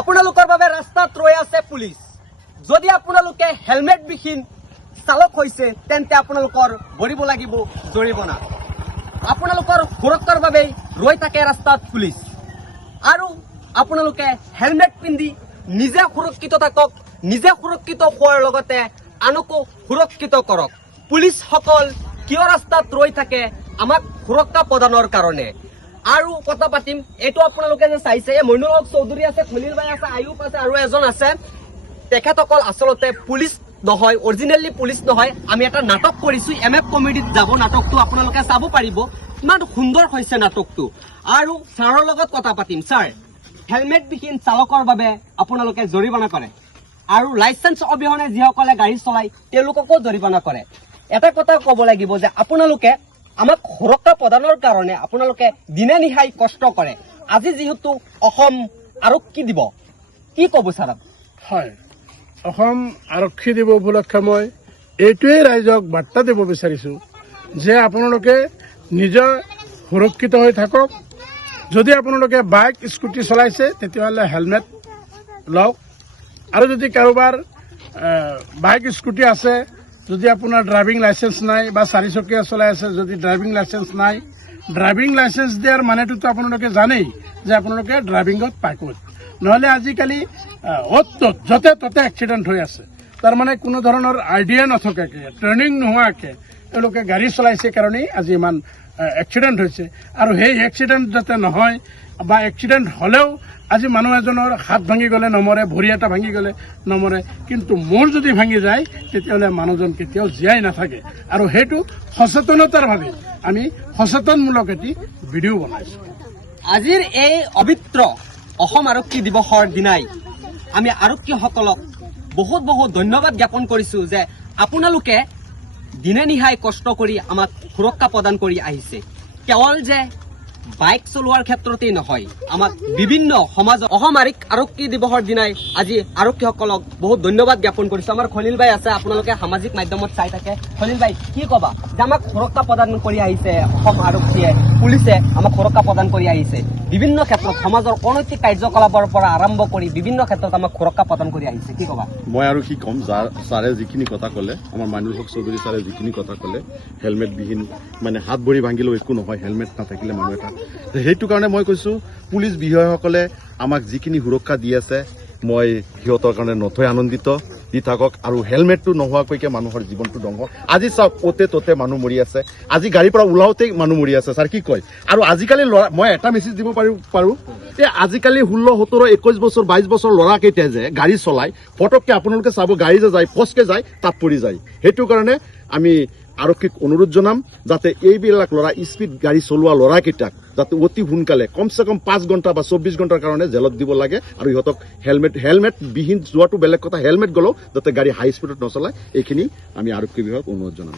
আপোনালোকৰ বাবে ৰাস্তাত ৰৈ আছে পুলিচ। যদি আপোনালোকে হেলমেট বিহীন চালক হৈছে তেন্তে আপোনালোকৰ ভৰিব লাগিব জৰিমনা। আপোনালোকৰ সুৰক্ষাৰ বাবে ৰৈ থাকে ৰাস্তাত পুলিচ। আৰু আপোনালোকে হেলমেট পিন্ধি নিজে সুৰক্ষিত থাকক, নিজে সুৰক্ষিত হোৱাৰ লগতে আনকো সুৰক্ষিত কৰক। পুলিচসকল কিয় ৰাস্তাত ৰৈ থাকে? আমাক সুৰক্ষা প্ৰদানৰ কাৰণে। আৰু কথা পাতিম, এইটো আপোনালোকে যে চাইছে, মইনুল হক চৌধুৰী আছে, খলিল ভাই আছে, আয়ুব আছে আৰু এজন আছে। তেখেতসকল আচলতে পুলিচ নহয়, অৰিজিনেলি পুলিচ নহয়। আমি এটা নাটক কৰিছো, MF কমেডিত যাব নাটকটো, আপোনালোকে চাব পাৰিব। ইমান সুন্দৰ হৈছে নাটকটো। আৰু ছাৰৰ লগত কথা পাতিম। ছাৰ, হেলমেট বিহীন চালকৰ বাবে আপোনালোকে জৰিমনা কৰে আৰু লাইচেন্স অবিহনে যিসকলে গাড়ী চলায় তেওঁলোককো জৰিমনা কৰে। এটা কথা ক'ব লাগিব যে আপোনালোকে আমাক সুৰক্ষা প্ৰদানৰ কাৰণে আপোনালোকে দিনে নিশাই কষ্ট কৰে। আজি যিহেতু অসম আৰক্ষী দিৱস, কি ক'ব ছাৰ? হয়, অসম আৰক্ষী দিৱস উপলক্ষে মই এইটোৱেই ৰাইজক বাৰ্তা দিব বিচাৰিছোঁ যে আপোনালোকে নিজৰ সুৰক্ষিত হৈ থাকক। যদি আপোনালোকে বাইক স্কুটি চলাইছে তেতিয়াহ'লে হেলমেট লওক। আৰু যদি কাৰোবাৰ বাইক স্কুটি আছে, যদি আপোনাৰ ড্ৰাইভিং লাইচেন্স নাই বা চাৰিচকীয়া চলাই আছে, যদি ড্ৰাইভিং লাইচেন্স নাই, ড্ৰাইভিং লাইচেন্স দিয়াৰ মানেটোতো আপোনালোকে জানেই যে আপোনালোকে ড্ৰাইভিঙত পাকৈত। নহ'লে আজিকালি অ'ত ত'ত য'তে ত'তে এক্সিডেণ্ট হৈ আছে। তাৰমানে কোনো ধৰণৰ আইডিয়া নথকাকৈ, ট্ৰেইনিং নোহোৱাকৈ তেওঁলোকে গাড়ী চলাইছে কাৰণেই আজি ইমান এক্সিডেণ্ট হৈছে। আৰু সেই এক্সিডেণ্ট যাতে নহয়, বা এক্সিডেণ্ট হ'লেও আজি মানুহ এজনৰ হাত ভাঙি গ'লে নমৰে, ভৰি এটা ভাঙি গ'লে নমৰে, কিন্তু মোৰ যদি ভাঙি যায় তেতিয়াহ'লে মানুহজন কেতিয়াও জীয়াই নাথাকে। আৰু সেইটো সচেতনতাৰ বাবে আমি সচেতনমূলক এটি ভিডিঅ' বনাইছোঁ। আজিৰ এই পবিত্ৰ অসম আৰক্ষী দিৱসৰ দিনাই আমি আৰক্ষীসকলক বহুত বহুত ধন্যবাদ জ্ঞাপন কৰিছোঁ যে আপোনালোকে দিনে নিশাই কষ্ট কৰি আমাক সুৰক্ষা প্ৰদান কৰি আহিছে। কেৱল যে বাইক চলোৱাৰ ক্ষেত্ৰতেই নহয়, আমাক বিভিন্ন সমাজত অসম আৰক্ষী দিৱসৰ দিনাই আজি আৰক্ষীসকলক বহুত ধন্যবাদ জ্ঞাপন কৰিছোঁ। আমাৰ খলিল ভাই আছে, আপোনালোকে সামাজিক মাধ্যমত চাই থাকে। খলিল ভাই, কি ক'বা যে আমাক সুৰক্ষা প্ৰদান কৰি আহিছে অসম আৰক্ষীয়ে, পুলিচে আমাক সুৰক্ষা প্ৰদান কৰি আহিছে বিভিন্ন ক্ষেত্ৰত, সমাজৰ অনৈতিক কাৰ্যকলাপৰ পৰা আৰম্ভ কৰি বিভিন্ন ক্ষেত্ৰত আমাক সুৰক্ষা প্ৰদান কৰি আহিছে, কি ক'বা? মই আৰু কি ক'ম, ছাৰে যিখিনি কথা ক'লে, আমাৰ মইনুল হক চৌধুৰী ছাৰে যিখিনি কথা ক'লে, হেলমেট বিহীন মানে হাত ভৰি ভাঙিলেও একো নহয়, হেলমেট নাথাকিলে মানুহ এটা। সেইটো কাৰণে মই কৈছোঁ, পুলিচ বিষয়াসকলে আমাক যিখিনি সুৰক্ষা দি আছে, মই সিহঁতৰ কাৰণে নথৈ আনন্দিত। দি থাকক। আৰু হেলমেটটো নোহোৱাকৈকে মানুহৰ জীৱনটো ধ্বংস। আজি চাওক, অ'তে ত'তে মানুহ মৰি আছে, আজি গাড়ীৰ পৰা ওলাওঁতেই মানুহ মৰি আছে। ছাৰ কি কয়? আৰু আজিকালি ল'ৰা, মই এটা মেছেজ দিব পাৰোঁ এই আজিকালি 16, 17, 21 বছৰ 22 বছৰ ল'ৰাকেইটাই যে গাড়ী চলায়, ফটককৈ আপোনালোকে চাব, গাড়ী যে যায় ফচকৈ যায়, তাত পৰি যায়। সেইটো কাৰণে আমি আৰক্ষীক অনুৰোধ জনাম যাতে এইবিলাক ল'ৰা স্পীড গাড়ী চলোৱা ল'ৰাকেইটাক যাতে অতি সোনকালে কমচে কম 5 ঘণ্টা বা 24 ঘণ্টাৰ কাৰণে জেলত দিব লাগে। আৰু ইহঁতক হেলমেট বিহীন যোৱাটো বেলেগ কথা, হেলমেট গ'লেও যাতে গাড়ী হাই স্পীডত নচলায়, এইখিনি আমি আৰক্ষী বিভাগক অনুৰোধ জনাম।